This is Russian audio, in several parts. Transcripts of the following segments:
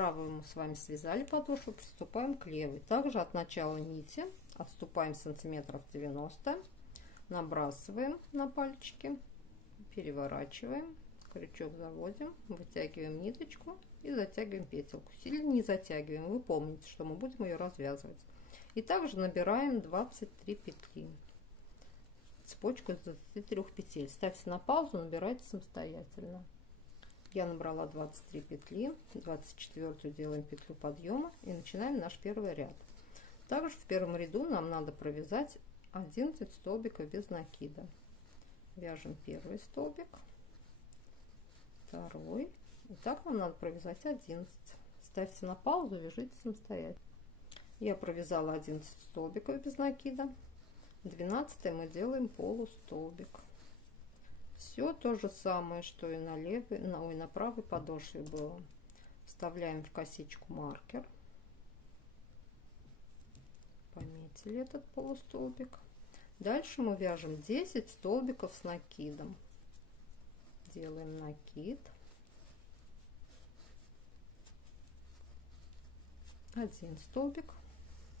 правую мы с вами связали подошву, приступаем к левой. Также от начала нити отступаем сантиметров 90, набрасываем на пальчики, переворачиваем, крючок заводим, вытягиваем ниточку и затягиваем петельку. Сильно не затягиваем, вы помните, что мы будем ее развязывать. И также набираем 23 петли, цепочку из 23 петель. Ставьте на паузу, набирайте самостоятельно. Я набрала 23 петли, 24 делаем петлю подъема и начинаем наш первый ряд. Также в первом ряду нам надо провязать 11 столбиков без накида. Вяжем первый столбик, второй, и так нам надо провязать 11. Ставьте на паузу, вяжите самостоятельно. Я провязала 11 столбиков без накида, 12 мы делаем полустолбик. Все то же самое, что и на левой, на правой подошве было. Вставляем в косичку маркер, пометили этот полустолбик. Дальше мы вяжем 10 столбиков с накидом. Делаем накид, 1 столбик,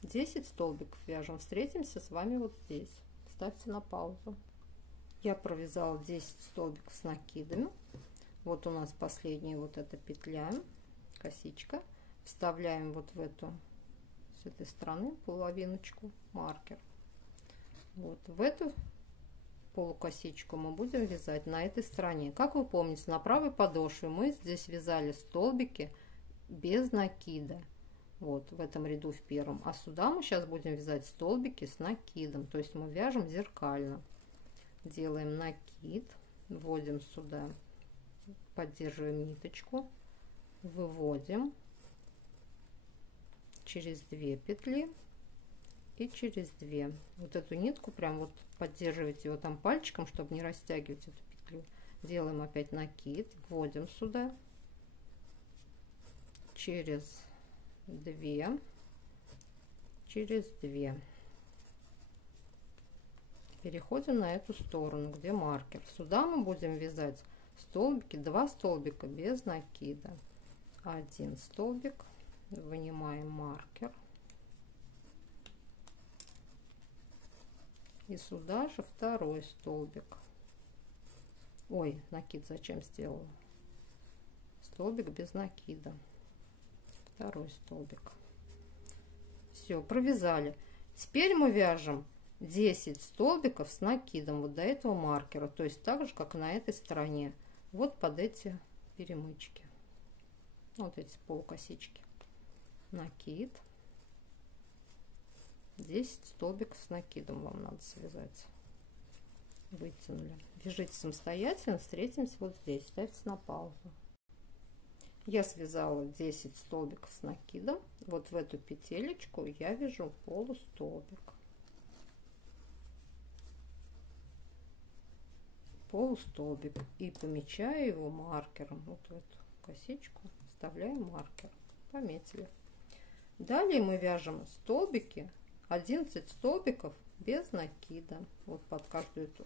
10 столбиков вяжем. Встретимся с вами вот здесь. Ставьте на паузу. Я провязала 10 столбиков с накидами. Вот у нас последняя вот эта петля, косичка. Вставляем вот в эту, с этой стороны, половиночку маркер. Вот в эту полукосичку мы будем вязать на этой стороне. Как вы помните, на правой подошве мы здесь вязали столбики без накида. Вот в этом ряду в первом. А сюда мы сейчас будем вязать столбики с накидом. То есть мы вяжем зеркально. Делаем накид, вводим сюда, поддерживаем ниточку, выводим через 2 петли и через 2. Вот эту нитку прям вот поддерживайте его там пальчиком, чтобы не растягивать эту петлю. Делаем опять накид, вводим сюда через 2, через 2. Переходим на эту сторону, где маркер. Сюда мы будем вязать столбики, 2 столбика без накида, 1 столбик, вынимаем маркер и сюда же второй столбик. Ой, накид зачем сделала? Столбик без накида, второй столбик. Все, провязали. Теперь мы вяжем 10 столбиков с накидом вот до этого маркера, то есть так же, как на этой стороне, вот под эти перемычки, вот эти полукосички. Накид, 10 столбиков с накидом вам надо связать. Вытянули. Вяжите самостоятельно, встретимся вот здесь, ставьте на паузу. Я связала 10 столбиков с накидом, вот в эту петелечку я вяжу полустолбик. Полустолбик и помечаю его маркером. Вот в эту косичку вставляем маркер, пометили. Далее мы вяжем столбики, 11 столбиков без накида, вот под каждую эту,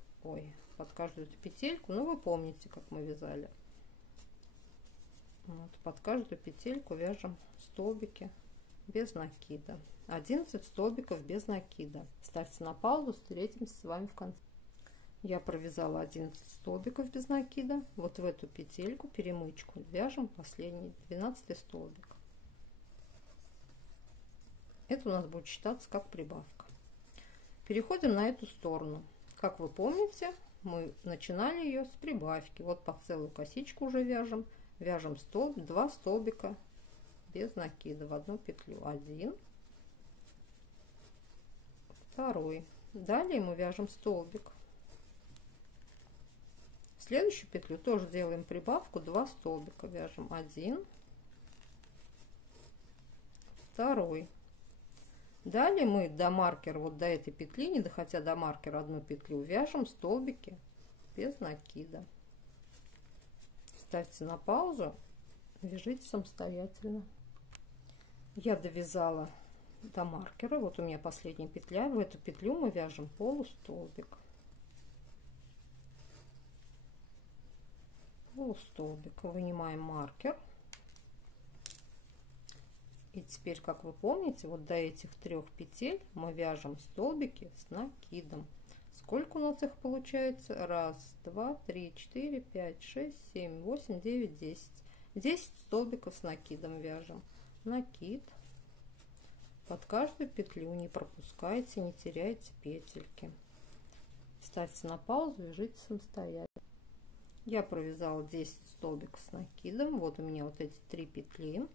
под каждую эту петельку. Ну, вы помните, как мы вязали. Вот, под каждую петельку вяжем столбики без накида, 11 столбиков без накида. Ставьте на паузу, встретимся с вами в конце. Я провязала 11 столбиков без накида, вот в эту петельку, перемычку, вяжем последний 12 столбик. Это у нас будет считаться как прибавка. Переходим на эту сторону. Как вы помните, мы начинали ее с прибавки. Вот по целую косичку уже вяжем. Вяжем 2 столбика без накида в одну петлю. 1, 2. Далее мы вяжем столбик. В следующую петлю тоже делаем прибавку, 2 столбика вяжем, 1, 2. Далее мы до маркера, вот до этой петли, не доходя до маркера одну петлю, вяжем столбики без накида. Ставьте на паузу, вяжите самостоятельно. Я довязала до маркера, вот у меня последняя петля, в эту петлю мы вяжем полустолбик. Полустолбик, вынимаем маркер, И теперь, как вы помните, вот до этих 3 петель мы вяжем столбики с накидом. Сколько у нас их получается? 1, 2, 3, 4, 5, 6, 7, 8, 9, 10. 10 столбиков с накидом вяжем. Накид. Под каждую петлю не пропускайте, не теряйте петельки. Ставьте на паузу, вяжите самостоятельно. Я провязала 10 столбиков с накидом. Вот у меня вот эти 3 петли.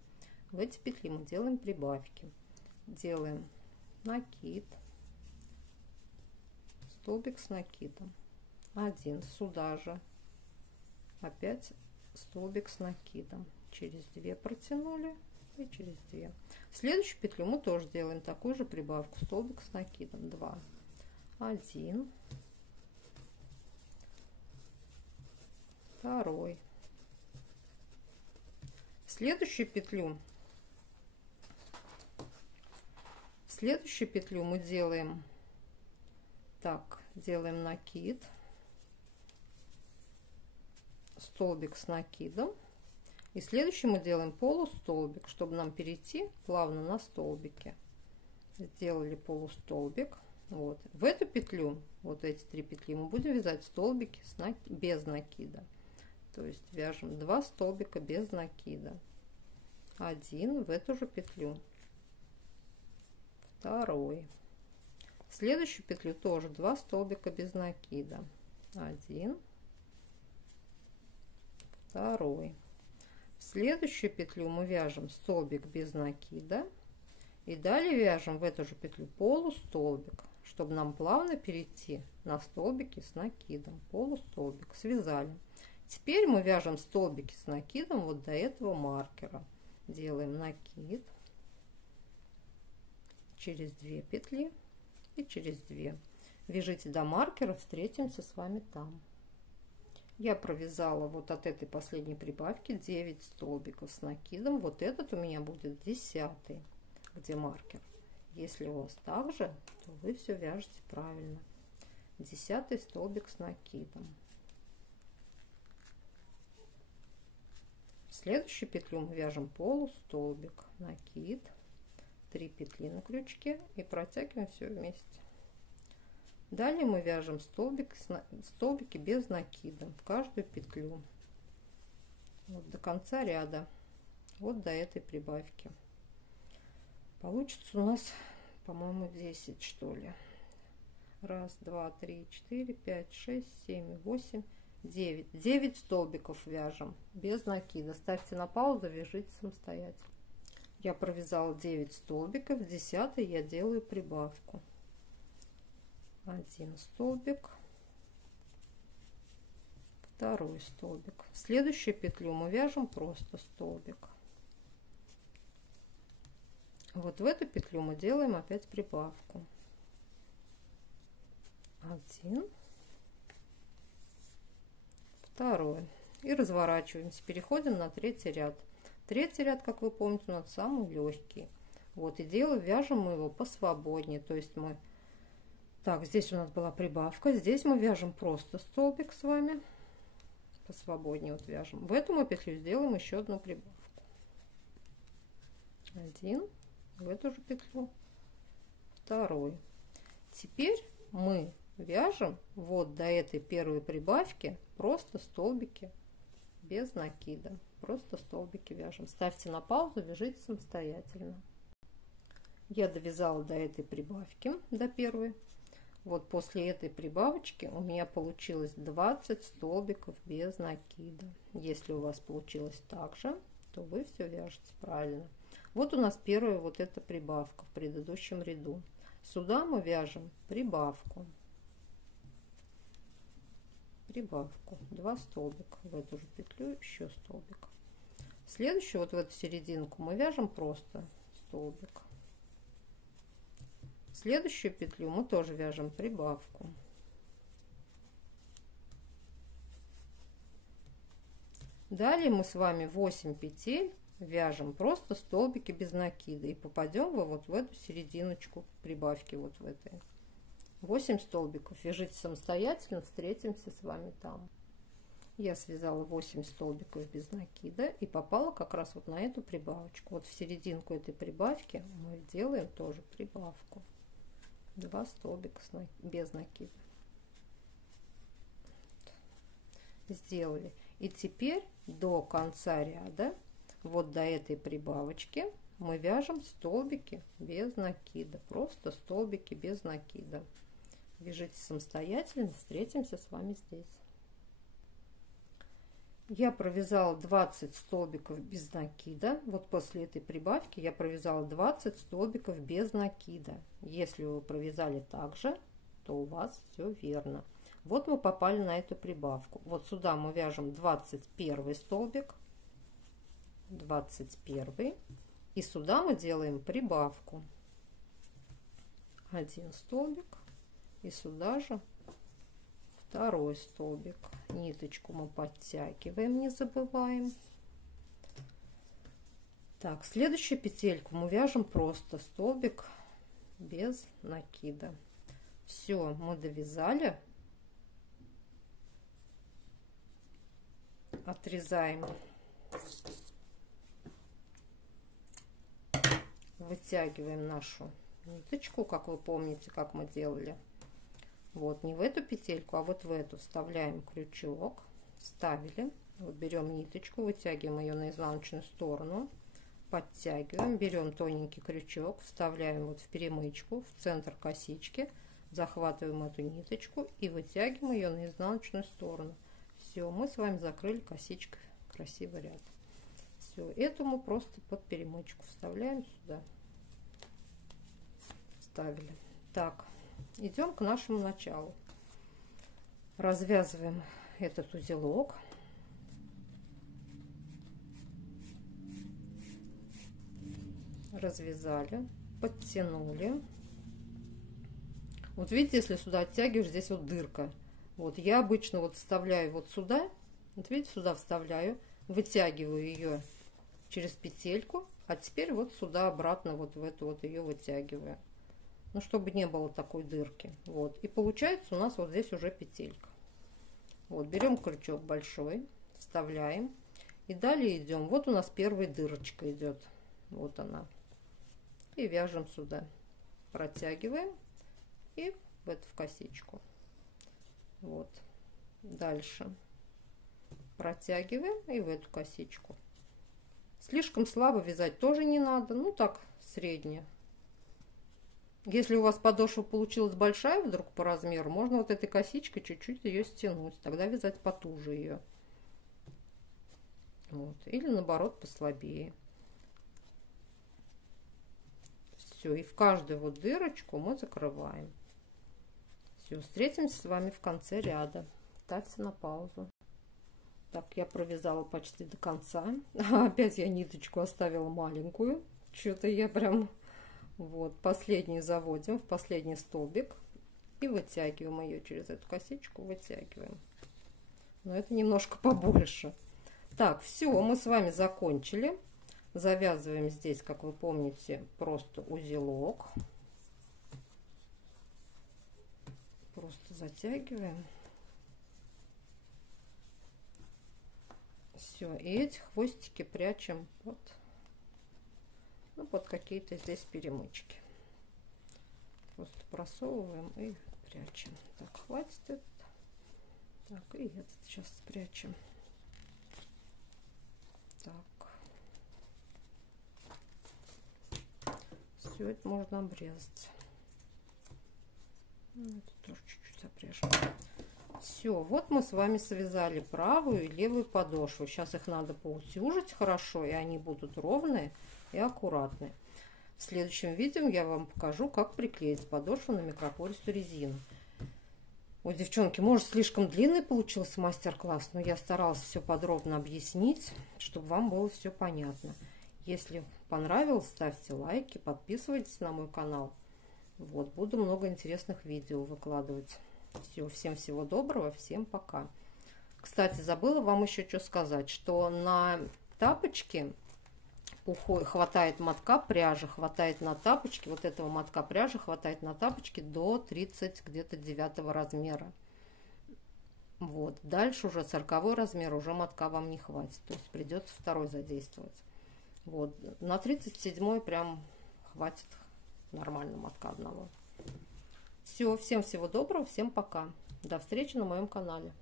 В эти петли мы делаем прибавки. Делаем накид, столбик с накидом, 1, сюда же опять столбик с накидом, через 2 протянули и через 2. В следующую петлю мы тоже делаем такую же прибавку, столбик с накидом, 2, 1, 2. В следующую петлю мы делаем так, делаем накид, столбик с накидом, и следующий мы делаем полустолбик, чтобы нам перейти плавно на столбики. Сделали полустолбик. Вот в эту петлю, вот эти 3 петли, мы будем вязать столбики без накида, то есть вяжем 2 столбика без накида, 1 в эту же петлю, 2. В следующую петлю тоже 2 столбика без накида, 1, 2. В следующую петлю мы вяжем столбик без накида и далее вяжем в эту же петлю полустолбик, чтобы нам плавно перейти на столбики с накидом. Полустолбик связали. Теперь мы вяжем столбики с накидом вот до этого маркера. Делаем накид через 2 петли и через 2. Вяжите до маркера, встретимся с вами там. Я провязала вот от этой последней прибавки 9 столбиков с накидом. Вот этот у меня будет 10-й, где маркер. Если у вас так же, то вы все вяжете правильно. 10-й столбик с накидом. В следующую петлю мы вяжем полустолбик, накид, 3 петли на крючке и протягиваем все вместе. Далее мы вяжем столбики без накида в каждую петлю вот до конца ряда, вот до этой прибавки. Получится у нас, по-моему, 10, что ли. 1, 2, 3, 4, 5, 6, 7, 8, 9. 9 столбиков вяжем без накида. Ставьте на паузу, вяжите самостоятельно. Я провязала 9 столбиков, в 10-й я делаю прибавку. 1 столбик, 2 столбик. В следующую петлю мы вяжем просто столбик. Вот в эту петлю мы делаем опять прибавку. 1, 2. И разворачиваемся. Переходим на 3-й ряд. 3-й ряд, как вы помните, у нас самый легкий. Вот и вяжем мы его посвободнее. То есть мы... Так, здесь у нас была прибавка. Здесь мы вяжем просто столбик с вами. Посвободнее вот вяжем. В эту мы петлю сделаем еще одну прибавку. 1. В эту же петлю. 2. Теперь мы вяжем вот до этой первой прибавки просто столбики без накида. Просто столбики вяжем. Ставьте на паузу, вяжите самостоятельно. Я довязала до этой прибавки, до первой. Вот после этой прибавочки у меня получилось 20 столбиков без накида. Если у вас получилось так же, то вы все вяжете правильно. Вот у нас первая вот эта прибавка в предыдущем ряду. Сюда мы вяжем прибавку. Прибавку. 2 столбика. В эту же петлю еще столбик. Следующую, вот в эту серединку, мы вяжем просто столбик. Следующую петлю мы тоже вяжем прибавку. Далее мы с вами 8 петель вяжем просто столбики без накида и попадем вы вот в эту серединочку прибавки, вот в этой. 8 столбиков вяжите самостоятельно, встретимся с вами там. Я связала 8 столбиков без накида и попала как раз вот на эту прибавочку. Вот в серединку этой прибавки мы делаем тоже прибавку. 2 столбика без накида. Сделали. И теперь до конца ряда, вот до этой прибавочки, мы вяжем столбики без накида. Просто столбики без накида. Вяжите самостоятельно, встретимся с вами здесь. Я провязала 20 столбиков без накида. Вот после этой прибавки я провязала 20 столбиков без накида. Если вы провязали так же, то у вас все верно. Вот мы попали на эту прибавку. Вот сюда мы вяжем 21 столбик, 21, и сюда мы делаем прибавку. 1 столбик, и сюда же 2 столбик. Ниточку мы подтягиваем, не забываем. Так, следующую петельку мы вяжем просто столбик без накида. Все, мы довязали. Отрезаем, вытягиваем нашу ниточку, как вы помните, как мы делали. Вот не в эту петельку, а вот в эту вставляем крючок, вставили, вот берем ниточку, вытягиваем ее на изнаночную сторону, подтягиваем, берем тоненький крючок, вставляем вот в перемычку, в центр косички, захватываем эту ниточку и вытягиваем ее на изнаночную сторону. Все, мы с вами закрыли косичкой красивый ряд. Все, эту мы просто под перемычку вставляем сюда. Вставили. Так, идем к нашему началу. Развязываем этот узелок. Развязали, подтянули. Вот видите, если сюда оттягиваешь, здесь вот дырка. Вот я обычно вот вставляю вот сюда, вот видите, сюда вставляю, вытягиваю ее через петельку, а теперь вот сюда обратно вот в эту вот ее вытягиваю, ну чтобы не было такой дырки. Вот, и получается у нас вот здесь уже петелька. Вот, берем крючок большой, вставляем и далее идем. Вот у нас первая дырочка идет, вот она, и вяжем сюда, протягиваем и в косичку. Вот, дальше протягиваем и в эту косичку. Слишком слабо вязать тоже не надо, ну так средне. Если у вас подошва получилась большая вдруг по размеру, можно вот этой косичкой чуть-чуть ее стянуть, тогда вязать потуже ее. Вот. Или наоборот послабее. Все, и в каждую вот дырочку мы закрываем. Все, встретимся с вами в конце ряда. Ставьте на паузу. Так, я провязала почти до конца. Опять я ниточку оставила маленькую. Что-то я прям... Вот, последний заводим в последний столбик. И вытягиваем ее через эту косичку. Вытягиваем. Но это немножко побольше. Так, все, мы с вами закончили. Завязываем здесь, как вы помните, просто узелок. Просто затягиваем. Все, и эти хвостики прячем под, ну, под какие-то здесь перемычки. Просто просовываем и прячем. Так, хватит это. Так, и этот сейчас спрячем. Так. Все это можно обрезать. Это тоже чуть-чуть обрежем. Все, вот мы с вами связали правую и левую подошву. Сейчас их надо поутюжить хорошо, и они будут ровные и аккуратные. В следующем видео я вам покажу, как приклеить подошву на микропористую резину. Ой, девчонки, может, слишком длинный получился мастер-класс, но я старалась все подробно объяснить, чтобы вам было все понятно. Если понравилось, ставьте лайки, подписывайтесь на мой канал. Вот, буду много интересных видео выкладывать. Все, всем всего доброго, всем пока. Кстати, забыла вам еще что сказать, что на тапочки хватает мотка пряжи, хватает на тапочки, вот этого мотка пряжи хватает на тапочки до 30 где-то 9 размера. Вот. Дальше уже 40 размер, уже мотка вам не хватит. То есть придется второй задействовать. Вот. На 37 прям хватит нормально мотка одного. Все, всем всего доброго, всем пока. До встречи на моем канале.